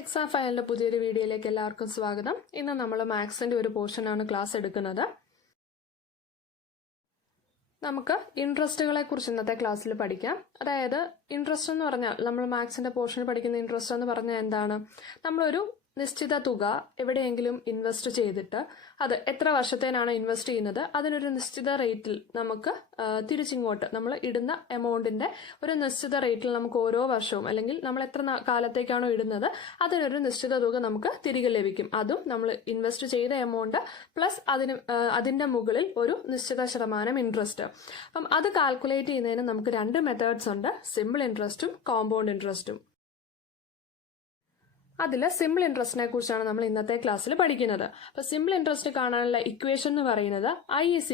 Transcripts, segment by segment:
Exam ഫയലിന്റെ പുതിയൊരു വീഡിയോയിലേക്ക് എല്ലാവർക്കും സ്വാഗതം. ഇന്ന് നമ്മൾ മാത്സിന്റെ ഒരു പോർഷനാണ് ക്ലാസ് എടുക്കുന്നത്. നമുക്ക് ഇൻട്രസ്റ്റുകളെ കുറിച്ച് ഇന്നത്തെ ക്ലാസ്സിൽ പഠിക്കാം. അതായത് ഇൻട്രസ്റ്റ് എന്ന് പറഞ്ഞാൽ നമ്മൾ മാത്സിന്റെ പോർഷനിൽ പഠിക്കുന്ന ഇൻട്രസ്റ്റ് എന്ന് പറഞ്ഞാൽ എന്താണ്? നമ്മളൊരു നിശ്ചിത തുക എവിടെയെങ്കിലും ഇൻവെസ്റ്റ് ചെയ്തിട്ട് അത് എത്ര വർഷത്തേനാണ് ഇൻവെസ്റ്റ് ചെയ്യുന്നത് അതിനൊരു നിശ്ചിത റേറ്റിൽ നമുക്ക് തിരിച്ചിങ്ങോട്ട് നമ്മൾ ഇടുന്ന എമൗണ്ടിന്റെ ഒരു നിശ്ചിത റേറ്റിൽ നമുക്ക് ഓരോ വർഷവും അല്ലെങ്കിൽ നമ്മൾ എത്ര കാലത്തേക്കാണോ ഇടുന്നത് അതിനൊരു നിശ്ചിത തുക നമുക്ക് തിരികെ ലഭിക്കും. അതും നമ്മൾ ഇൻവെസ്റ്റ് ചെയ്ത എമൗണ്ട് പ്ലസ് അതിന്റെ മുകളിൽ ഒരു നിശ്ചിത ശതമാനം ഇൻട്രസ്റ്റ്. അപ്പം അത് കാൽക്കുലേറ്റ് ചെയ്യുന്നതിന് നമുക്ക് രണ്ട് മെത്തേഡ്സ് ഉണ്ട്, സിമ്പിൾ ഇൻട്രസ്റ്റും കോമ്പൗണ്ട് ഇൻട്രസ്റ്റും. അതിൽ സിമ്പിൾ ഇൻട്രസ്റ്റിനെ കുറിച്ചാണ് നമ്മൾ ഇന്നത്തെ ക്ലാസ്സിൽ പഠിക്കുന്നത്. അപ്പൊ സിമ്പിൾ ഇൻട്രസ്റ്റ് കാണാനുള്ള ഇക്വേഷൻ എന്ന് പറയുന്നത് I =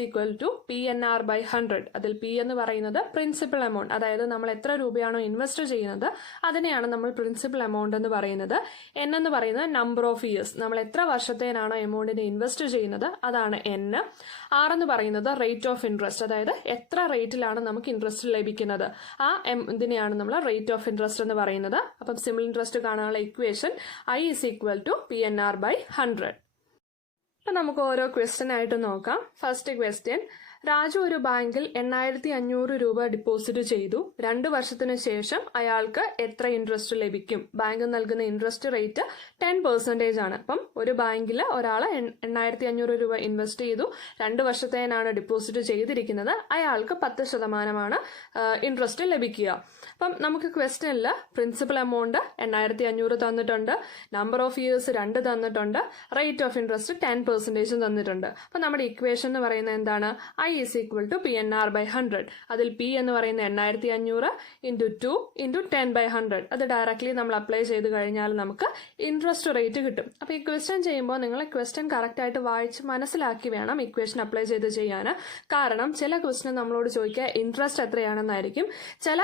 PNR/100. അതിൽ P എന്ന് പറയുന്നത് പ്രിൻസിപ്പൽ എമൗണ്ട്, അതായത് നമ്മൾ എത്ര രൂപയാണോ ഇൻവെസ്റ്റ് ചെയ്യുന്നത് അതിനെയാണ് നമ്മൾ പ്രിൻസിപ്പൽ എമൗണ്ട് എന്ന് പറയുന്നത്. N എന്ന് പറയുന്നത് നമ്പർ ഓഫ് ഇയേഴ്സ്, നമ്മൾ എത്ര വർഷത്തേനാണോ എമൗണ്ടിനെ ഇൻവെസ്റ്റ് ചെയ്യുന്നത് അതാണ് N. R എന്ന് പറയുന്നത് റേറ്റ് ഓഫ് ഇൻട്രസ്റ്റ്, അതായത് എത്ര റേറ്റിലാണ് നമുക്ക് ഇൻട്രസ്റ്റ് ലഭിക്കുന്നത് ആ ഇതിനെയാണ് നമ്മൾ റേറ്റ് ഓഫ് ഇൻട്രസ്റ്റ് എന്ന് പറയുന്നത്. അപ്പം സിമ്പിൾ ഇൻട്രസ്റ്റ് കാണാനുള്ള ഇക്വേഷൻ I = PNR/100. ഇപ്പൊ നമുക്ക് ഓരോ ക്വസ്റ്റ്യൻ ആയിട്ട് നോക്കാം. ഫസ്റ്റ് ക്വസ്റ്റ്യൻ, രാജു ഒരു ബാങ്കിൽ 8500 രൂപ ഡിപ്പോസിറ്റ് ചെയ്തു. 2 വർഷത്തിന് ശേഷം അയാൾക്ക് എത്ര ഇൻട്രസ്റ്റ് ലഭിക്കും? ബാങ്ക് നൽകുന്ന ഇൻട്രസ്റ്റ് റേറ്റ് 10% ആണ്. അപ്പം ഒരു ബാങ്കിൽ ഒരാൾ 8500 രൂപ ഇൻവെസ്റ്റ് ചെയ്തു, 2 വർഷത്തേനാണ് ഡിപ്പോസിറ്റ് ചെയ്തിരിക്കുന്നത്, അയാൾക്ക് 10% ഇൻട്രസ്റ്റ് ലഭിക്കുക. അപ്പം നമുക്ക് ക്വസ്റ്റ്യനിൽ പ്രിൻസിപ്പൽ എമൗണ്ട് 8500 തന്നിട്ടുണ്ട്, നമ്പർ ഓഫ് ഇയേഴ്സ് 2 തന്നിട്ടുണ്ട്, റേറ്റ് ഓഫ് ഇൻട്രസ്റ്റ് 10% തന്നിട്ടുണ്ട്. അപ്പൊ നമ്മുടെ ഇക്വേഷൻ എന്ന് പറയുന്നത് എന്താണ്? I = PNR/100. അതിൽ P എന്ന് പറയുന്ന 8500 × 2 × 10/100. അത് ഡയറക്ട്ലി നമ്മൾ അപ്ലൈ ചെയ്ത് കഴിഞ്ഞാൽ നമുക്ക് ഇൻട്രസ്റ്റ് റേറ്റ് കിട്ടും. അപ്പൊ ഈ ക്വസ്റ്റ്യൻ ചെയ്യുമ്പോൾ നിങ്ങൾ ക്വസ്റ്റ്യൻ കറക്റ്റ് ആയിട്ട് വായിച്ച് മനസ്സിലാക്കി വേണം ഇക്വേഷൻ അപ്ലൈ ചെയ്ത് ചെയ്യാൻ. കാരണം ചില ക്വസ്റ്റ്യൻ നമ്മളോട് ചോദിക്കുക ഇൻട്രസ്റ്റ് എത്രയാണെന്നായിരിക്കും, ചില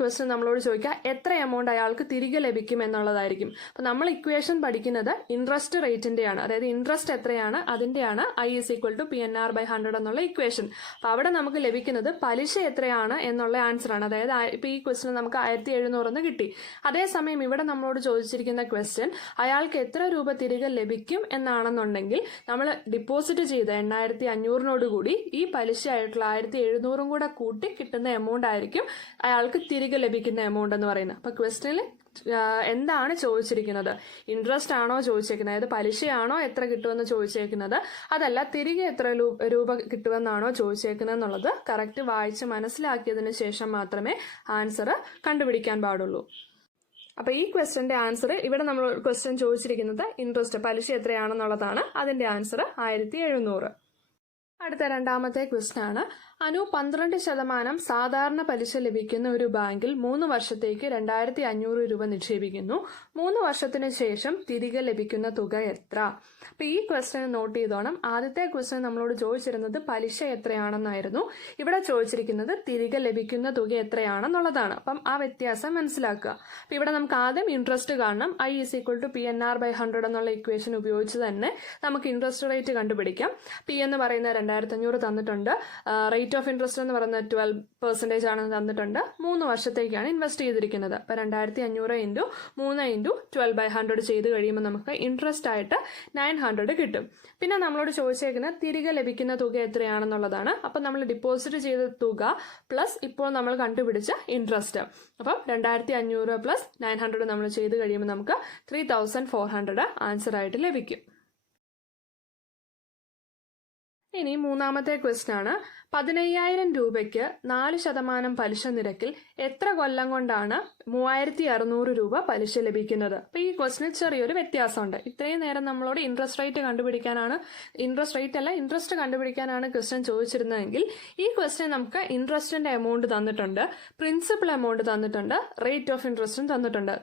ക്വസ്റ്റ്യൻ നമ്മളോട് ചോദിക്കുക എത്ര എമൗണ്ട് അയാൾക്ക് തിരികെ ലഭിക്കും എന്നുള്ളതായിരിക്കും. അപ്പൊ നമ്മൾ ഇക്വേഷൻ പഠിക്കുന്നത് ഇൻട്രസ്റ്റ് റേറ്റിന്റെയാണ്, അതായത് ഇൻട്രസ്റ്റ് എത്രയാണ് അതിന്റെയാണ് I = PNR/100 എന്നുള്ള ഇക്വേഷൻ. അപ്പൊ അവിടെ നമുക്ക് ലഭിക്കുന്നത് പലിശ എത്രയാണ് എന്നുള്ള ആൻസർ ആണ്. അതായത് ഇപ്പൊ ഈ ക്വസ്റ്റ്യൻ നമുക്ക് 1700 എന്ന് കിട്ടി. അതേസമയം ഇവിടെ നമ്മളോട് ചോദിച്ചിരിക്കുന്ന ക്വസ്റ്റ്യൻ അയാൾക്ക് എത്ര രൂപ തിരികെ ലഭിക്കും എന്നാണെന്നുണ്ടെങ്കിൽ നമ്മൾ ഡിപ്പോസിറ്റ് ചെയ്ത 8500 കൂടി ഈ പലിശ ആയിട്ടുള്ള 1700 കൂടെ കൂട്ടി കിട്ടുന്ന എമൗണ്ട് ആയിരിക്കും അയാൾക്ക് തിരികെ ലഭിക്കുന്ന എമൗണ്ട് എന്ന് പറയുന്നത്. അപ്പൊ ക്വസ്റ്റ്യനിൽ എന്താണ് ചോദിച്ചിരിക്കുന്നത്? ഇൻട്രസ്റ്റ് ആണോ ചോദിച്ചേക്കുന്നത്, അതായത് പലിശയാണോ എത്ര കിട്ടുമെന്ന് ചോദിച്ചേക്കുന്നത്, അതല്ല തിരികെ എത്ര രൂപ കിട്ടുമെന്നാണോ ചോദിച്ചേക്കുന്നത് എന്നുള്ളത് കറക്റ്റ് വായിച്ച് മനസ്സിലാക്കിയതിന് ശേഷം മാത്രമേ ആൻസർ കണ്ടുപിടിക്കാൻ പാടുള്ളൂ. അപ്പൊ ഈ ക്വസ്റ്റ്യന്റെ ആൻസർ ഇവിടെ നമ്മൾ ക്വസ്റ്റ്യൻ ചോദിച്ചിരിക്കുന്നത് ഇൻട്രസ്റ്റ് പലിശ എത്രയാണെന്നുള്ളതാണ്. അതിന്റെ ആൻസർ 1700. അടുത്ത രണ്ടാമത്തെ ക്വസ്റ്റ്യൻ ആണ്, അനു 12% സാധാരണ പലിശ ലഭിക്കുന്ന ഒരു ബാങ്കിൽ 3 വർഷത്തേക്ക് 2500 രൂപ നിക്ഷേപിക്കുന്നു. 3 വർഷത്തിന് ശേഷം തിരികെ ലഭിക്കുന്ന തുക എത്ര? അപ്പൊ ഈ ക്വസ്റ്റ്യൻ നോട്ട് ചെയ്തോണം. ആദ്യത്തെ ക്വസ്റ്റ്യൻ നമ്മളോട് ചോദിച്ചിരുന്നത് പലിശ എത്രയാണെന്നായിരുന്നു, ഇവിടെ ചോദിച്ചിരിക്കുന്നത് തിരികെ ലഭിക്കുന്ന തുക എത്രയാണെന്നുള്ളതാണ്. അപ്പം ആ വ്യത്യാസം മനസ്സിലാക്കുക. അപ്പൊ ഇവിടെ നമുക്ക് ആദ്യം ഇൻട്രസ്റ്റ് കാണണം. I = PNR/100 എന്നുള്ള ഇക്വേഷൻ ഉപയോഗിച്ച് തന്നെ നമുക്ക് ഇൻട്രസ്റ്റ് റേറ്റ് കണ്ടുപിടിക്കാം. P എന്ന് പറയുന്ന 2500 തന്നിട്ടുണ്ട്, റേറ്റ് ഓഫ് ഇൻട്രസ്റ്റ് എന്ന് പറയുന്നത് 12% ആണ് തന്നിട്ടുണ്ട്, 3 വർഷത്തേക്കാണ് ഇൻവെസ്റ്റ് ചെയ്തിരിക്കുന്നത്. അപ്പൊ 2500 × 3 × 12/100 ചെയ്ത് കഴിയുമ്പോൾ നമുക്ക് ഇൻട്രസ്റ്റ് ആയിട്ട് 900 കിട്ടും. പിന്നെ നമ്മളോട് ചോദിച്ചേക്കുന്നത് തിരികെ ലഭിക്കുന്ന തുക എത്രയാണെന്നുള്ളതാണ്. അപ്പൊ നമ്മൾ ഡിപ്പോസിറ്റ് ചെയ്ത തുക പ്ലസ് ഇപ്പോൾ നമ്മൾ കണ്ടുപിടിച്ച ഇൻട്രസ്റ്റ്. അപ്പം 2500 + 900 നമ്മൾ ചെയ്ത് കഴിയുമ്പോൾ നമുക്ക് 3400 ആൻസർ ആയിട്ട് ലഭിക്കും. ഇനി മൂന്നാമത്തെ ക്വസ്റ്റ്യൻ ആണ്, 15000 രൂപയ്ക്ക് 4% പലിശ നിരക്കിൽ എത്ര കൊല്ലം കൊണ്ടാണ് 3600 രൂപ പലിശ ലഭിക്കുന്നത്? അപ്പൊ ഈ ക്വസ്റ്റ്യൻ ചെറിയൊരു വ്യത്യാസമുണ്ട്. ഇത്രയും നേരം നമ്മളോട് ഇൻട്രസ്റ്റ് കണ്ടുപിടിക്കാനാണ് ക്വസ്റ്റ്യൻ ചോദിച്ചിരുന്നതെങ്കിൽ ഈ ക്വസ്റ്റ്യൻ നമുക്ക് ഇൻട്രസ്റ്റിന്റെ എമൗണ്ട് തന്നിട്ടുണ്ട്, പ്രിൻസിപ്പൽ എമൗണ്ട് തന്നിട്ടുണ്ട്, റേറ്റ് ഓഫ് ഇൻട്രസ്റ്റും തന്നിട്ടുണ്ട്.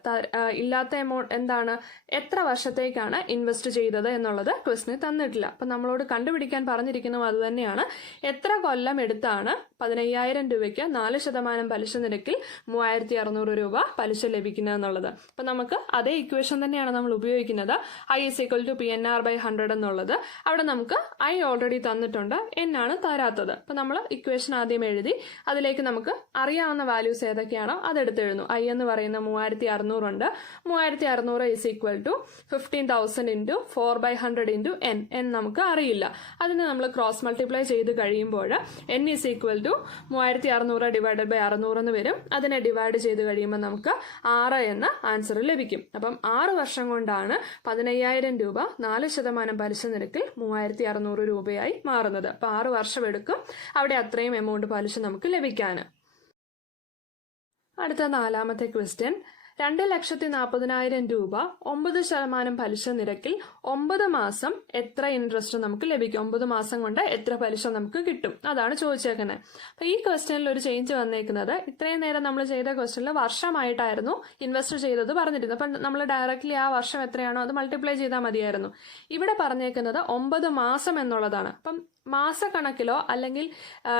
ഇല്ലാത്ത എമൗണ്ട് എന്താണ്, എത്ര വർഷത്തേക്കാണ് ഇൻവെസ്റ്റ് ചെയ്തത് എന്നുള്ളത് ക്വസ്റ്റ്യൻ തന്നിട്ടില്ല. അപ്പൊ നമ്മളോട് കണ്ടുപിടിക്കാൻ പറഞ്ഞിരിക്കുന്നത് അത് തന്നെയാണ്, എത്ര കൊല്ലം എടുത്താണ് 15,000 രൂപയ്ക്ക് 4% പലിശ നിരക്കിൽ 3,600 രൂപ പലിശ ലഭിക്കുന്നത് എന്നുള്ളത്. അപ്പം നമുക്ക് അതേ ഇക്വേഷൻ തന്നെയാണ് നമ്മൾ ഉപയോഗിക്കുന്നത്. I = PNR/100 എന്നുള്ളത്. അവിടെ നമുക്ക് I ഓൾറെഡി തന്നിട്ടുണ്ട്, N ആണ് തരാത്തത്. അപ്പം നമ്മൾ ഇക്വേഷൻ ആദ്യം എഴുതി അതിലേക്ക് നമുക്ക് അറിയാവുന്ന വാല്യൂസ് ഏതൊക്കെയാണോ അതെടുത്ത് എഴുതുന്നു. I എന്ന് പറയുന്ന 3,600 ഉണ്ട്. 3,600 = 15,000 × 4/100 × N. N നമുക്ക് അറിയില്ല. അതിന് നമ്മൾ ക്രോസ് മൾട്ടിപ്ലൈ ചെയ്ത് കഴിയുമ്പോൾ N = 3,600 / 600 എന്ന് വരും. അതിനെ ഡിവൈഡ് ചെയ്ത് കഴിയുമ്പോൾ നമുക്ക് 6 എന്ന ആൻസർ ലഭിക്കും. അപ്പം 6 വർഷം കൊണ്ടാണ് 15,000 രൂപ 4% പലിശ നിരക്കിൽ 3,600 രൂപയായി മാറുന്നത്. അപ്പം 6 വർഷം എടുക്കും അവിടെ അത്രയും എമൗണ്ട് പലിശ നമുക്ക് ലഭിക്കാൻ. അടുത്ത 4ാമത്തെ ക്വസ്റ്റ്യൻ. 2,40,000 രൂപ 9% പലിശ നിരക്കിൽ 9 മാസം എത്ര ഇൻട്രസ്റ്റ് നമുക്ക് ലഭിക്കും? 9 മാസം കൊണ്ട് എത്ര പലിശ നമുക്ക് കിട്ടും? അതാണ് ചോദിച്ചേക്കുന്നത്. അപ്പൊ ഈ ക്വസ്റ്റ്യനിൽ ഒരു ചേഞ്ച് വന്നേക്കുന്നത്, ഇത്രയും നേരം നമ്മൾ ചെയ്ത ക്വസ്റ്റ്യനിൽ വർഷമായിട്ടായിരുന്നു ഇൻവെസ്റ്റ് ചെയ്തത് പറഞ്ഞിരുന്നത്. അപ്പം നമ്മൾ ഡയറക്റ്റ്ലി ആ വർഷം എത്രയാണോ അത് മൾട്ടിപ്ലൈ ചെയ്താൽ മതിയായിരുന്നു. ഇവിടെ പറഞ്ഞേക്കുന്നത് 9 മാസം എന്നുള്ളതാണ്. അപ്പം മാസക്കണക്കിലോ അല്ലെങ്കിൽ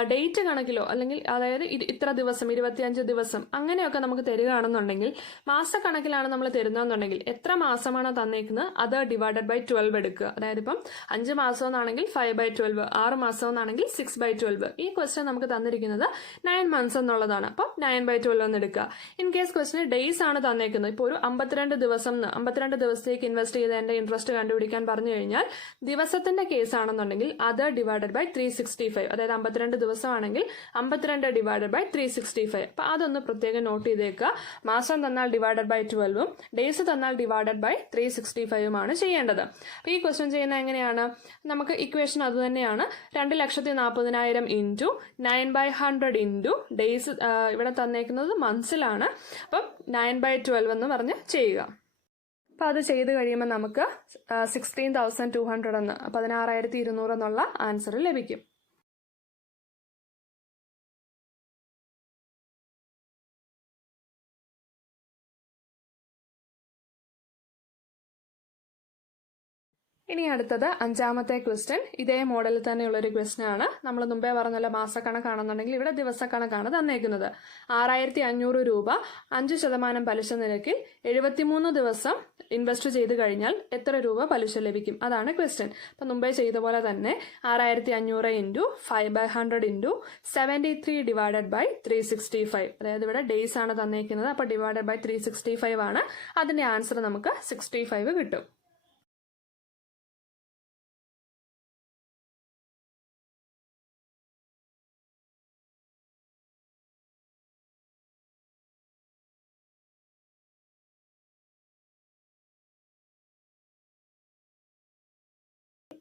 ഡേറ്റ് കണക്കിലോ അല്ലെങ്കിൽ അതായത് ഇത്ര ദിവസം 25 ദിവസം അങ്ങനെയൊക്കെ നമുക്ക് തരികയാണെന്നുണ്ടെങ്കിൽ, മാസക്കണക്കിലാണ് നമ്മൾ തരുന്നതെന്നുണ്ടെങ്കിൽ എത്ര മാസമാണോ തന്നേക്കുന്നത് അത് /12 എടുക്കുക. അതായത് ഇപ്പം 5 മാസം എന്നാണെങ്കിൽ 5/12, 6 മാസം എന്നാണെങ്കിൽ 6/12. ഈ ക്വസ്റ്റ്യൻ നമുക്ക് തന്നിരിക്കുന്നത് 9 months എന്നുള്ളതാണ്. അപ്പം 9/12 എന്ന് എടുക്കുക. ഇൻ കേസ് ക്വസ്റ്റ്യൻ ഡേയ്സ് ആണ് തന്നേക്കുന്നത്. ഇപ്പോൾ ഒരു 52 ദിവസം 52 ദിവസത്തേക്ക് ഇൻവെസ്റ്റ് ചെയ്തതിന്റെ ഇൻട്രസ്റ്റ് കണ്ടുപിടിക്കാൻ പറഞ്ഞു കഴിഞ്ഞാൽ ദിവസത്തിന്റെ കേസ് ആണെന്നുണ്ടെങ്കിൽ അത് /365, അതായത് 52 ദിവസമാണെങ്കിൽ 52 / 365. അപ്പൊ അതൊന്ന് പ്രത്യേകം നോട്ട് ചെയ്തേക്കുക. മാസം തന്നാൽ /12 ഡേയ്സ് തന്നാൽ /365 ആണ് ചെയ്യേണ്ടത്. അപ്പൊ ഈ ക്വസ്റ്റ്യൻ ചെയ്യുന്നത് എങ്ങനെയാണ്? നമുക്ക് ഇക്വേഷൻ അത് തന്നെയാണ്. 2,40,000 × 9/100 × ഡേയ്സ് ഇവിടെ തന്നേക്കുന്നത് മന്ത്സിലാണ്. അപ്പം 9/12 എന്ന് പറഞ്ഞ് ചെയ്യുക. അപ്പം അത് ചെയ്ത് കഴിയുമ്പോൾ നമുക്ക് 16,200 എന്ന് 16,200 എന്നുള്ള ആൻസർ ലഭിക്കും. ഇനി അടുത്തത് 5ാമത്തെ ക്വസ്റ്റ്യൻ. ഇതേ മോഡലിൽ തന്നെയുള്ളൊരു ക്വസ്റ്റ്യൻ ആണ്. നമ്മൾ മുമ്പേ പറഞ്ഞല്ലോ മാസക്കണക്കാണെന്നുണ്ടെങ്കിൽ ഇവിടെ ദിവസക്കണക്കാണ് തന്നേക്കുന്നത്. 6,500 രൂപ 5% പലിശ നിരക്കിൽ 73 ദിവസം ഇൻവെസ്റ്റ് ചെയ്ത് കഴിഞ്ഞാൽ എത്ര രൂപ പലിശ ലഭിക്കും? അതാണ് ക്വസ്റ്റ്യൻ. അപ്പം മുമ്പേ ചെയ്ത പോലെ തന്നെ 6,500 × 5/100 × 73 / 365. അതായത് ഇവിടെ ഡേയ്സ് ആണ് തന്നേക്കുന്നത്. അപ്പോൾ / 365 ആണ്. അതിന്റെ ആൻസർ നമുക്ക് 65 കിട്ടും.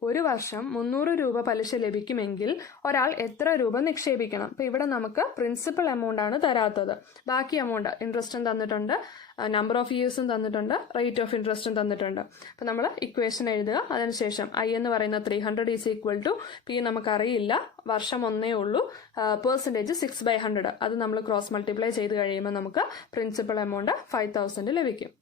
ഒരു വർഷം 300 രൂപ പലിശ ലഭിക്കുമെങ്കിൽ ഒരാൾ എത്ര രൂപ നിക്ഷേപിക്കണം? അപ്പോൾ ഇവിടെ നമുക്ക് പ്രിൻസിപ്പൽ എമൗണ്ട് ആണ് തരാത്തത്. ബാക്കി എമൗണ്ട് ഇൻട്രസ്റ്റും തന്നിട്ടുണ്ട്, നമ്പർ ഓഫ് ഇയേഴ്സും തന്നിട്ടുണ്ട്, റേറ്റ് ഓഫ് ഇൻട്രസ്റ്റും തന്നിട്ടുണ്ട്. അപ്പോൾ നമ്മൾ ഇക്വേഷൻ എഴുതുക. അതിനുശേഷം I എന്ന് പറയുന്നത് 300 = P നമുക്കറിയില്ല, വർഷം ഒന്നേ ഉള്ളൂ, പെർസെൻറ്റേജ് 6/100. അത് നമ്മൾ ക്രോസ് മൾട്ടിപ്ലൈ ചെയ്ത് കഴിയുമ്പോൾ നമുക്ക് പ്രിൻസിപ്പൽ എമൗണ്ട് 5,000 ലഭിക്കും.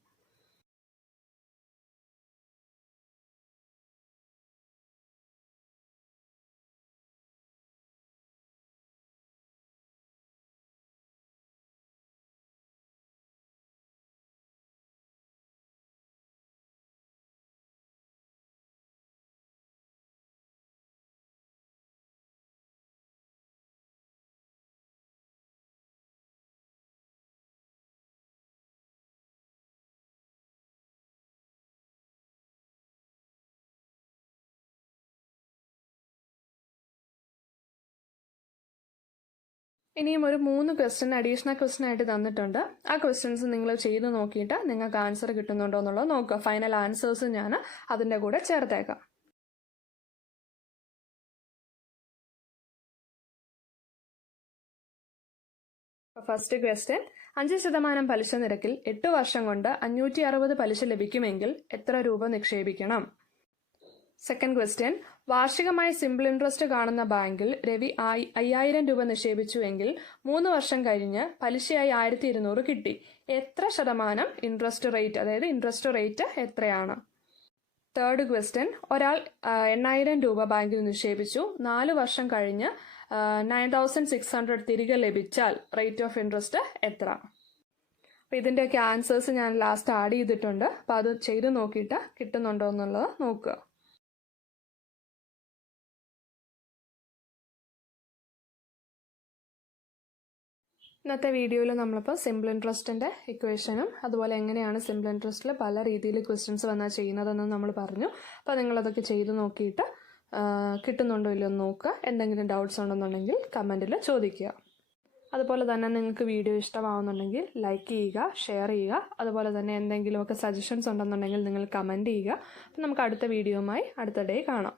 ഇനിയും ഒരു 3 ക്വസ്റ്റ്യൻ അഡീഷണൽ ക്വസ്റ്റ്യൻ ആയിട്ട് തന്നിട്ടുണ്ട്. ആ ക്വസ്റ്റ്യൻസ് നിങ്ങൾ ചെയ്ത് നോക്കിയിട്ട് നിങ്ങൾക്ക് ആൻസർ കിട്ടുന്നുണ്ടോ എന്നുള്ളത് നോക്കുക. ഫൈനൽ ആൻസേഴ്സ് ഞാൻ അതിൻ്റെ കൂടെ ചേർത്തേക്കാം. ഫസ്റ്റ് ക്വസ്റ്റ്യൻ, 5% പലിശ നിരക്കിൽ 8 വർഷം കൊണ്ട് 560 പലിശ ലഭിക്കുമെങ്കിൽ എത്ര രൂപ നിക്ഷേപിക്കണം? സെക്കൻഡ് ക്വസ്റ്റ്യൻ, വാർഷികമായി സിമ്പിൾ ഇൻട്രസ്റ്റ് കാണുന്ന ബാങ്കിൽ രവി 5,000 രൂപ നിക്ഷേപിച്ചുവെങ്കിൽ 3 വർഷം കഴിഞ്ഞ് പലിശയായി 1,200 കിട്ടി. എത്ര ശതമാനം ഇൻട്രസ്റ്റ് റേറ്റ്, അതായത് ഇൻട്രസ്റ്റ് റേറ്റ് എത്രയാണ്? തേർഡ് ക്വസ്റ്റ്യൻ, ഒരാൾ 8,000 രൂപ ബാങ്കിൽ നിക്ഷേപിച്ചു. 4 വർഷം കഴിഞ്ഞ് 9,600 തിരികെ ലഭിച്ചാൽ റേറ്റ് ഓഫ് ഇൻട്രസ്റ്റ് എത്ര? അപ്പോൾ ഇതിൻ്റെയൊക്കെ ആൻസേഴ്സ് ഞാൻ ലാസ്റ്റ് ആഡ് ചെയ്തിട്ടുണ്ട്. അപ്പോൾ അത് ചെയ്ത് നോക്കിയിട്ട് കിട്ടുന്നുണ്ടോ എന്നുള്ളത് നോക്കുക. ഇന്നത്തെ വീഡിയോയിൽ നമ്മളിപ്പോൾ സിമ്പിൾ ഇൻട്രസ്റ്റിൻ്റെ ഇക്വേഷനും അതുപോലെ എങ്ങനെയാണ് സിമ്പിൾ ഇൻട്രസ്റ്റിൽ പല രീതിയിൽ ക്വസ്റ്റ്യൻസ് വന്നാൽ ചെയ്യുന്നതെന്ന് നമ്മൾ പറഞ്ഞു. അപ്പോൾ നിങ്ങളതൊക്കെ ചെയ്ത് നോക്കിയിട്ട് കിട്ടുന്നുണ്ടോ ഇല്ലയോ എന്ന് നോക്കുക. എന്തെങ്കിലും ഡൗട്ട്സ് ഉണ്ടെന്നുണ്ടെങ്കിൽ കമൻറ്റിൽ ചോദിക്കുക. അതുപോലെ തന്നെ നിങ്ങൾക്ക് വീഡിയോ ഇഷ്ടമാവുന്നുണ്ടെങ്കിൽ ലൈക്ക് ചെയ്യുക, ഷെയർ ചെയ്യുക. അതുപോലെ തന്നെ എന്തെങ്കിലുമൊക്കെ സജഷൻസ് ഉണ്ടെന്നുണ്ടെങ്കിൽ നിങ്ങൾ കമൻറ്റ് ചെയ്യുക. അപ്പോൾ നമുക്ക് അടുത്ത വീഡിയോയുമായി അടുത്ത ഡേ കാണാം.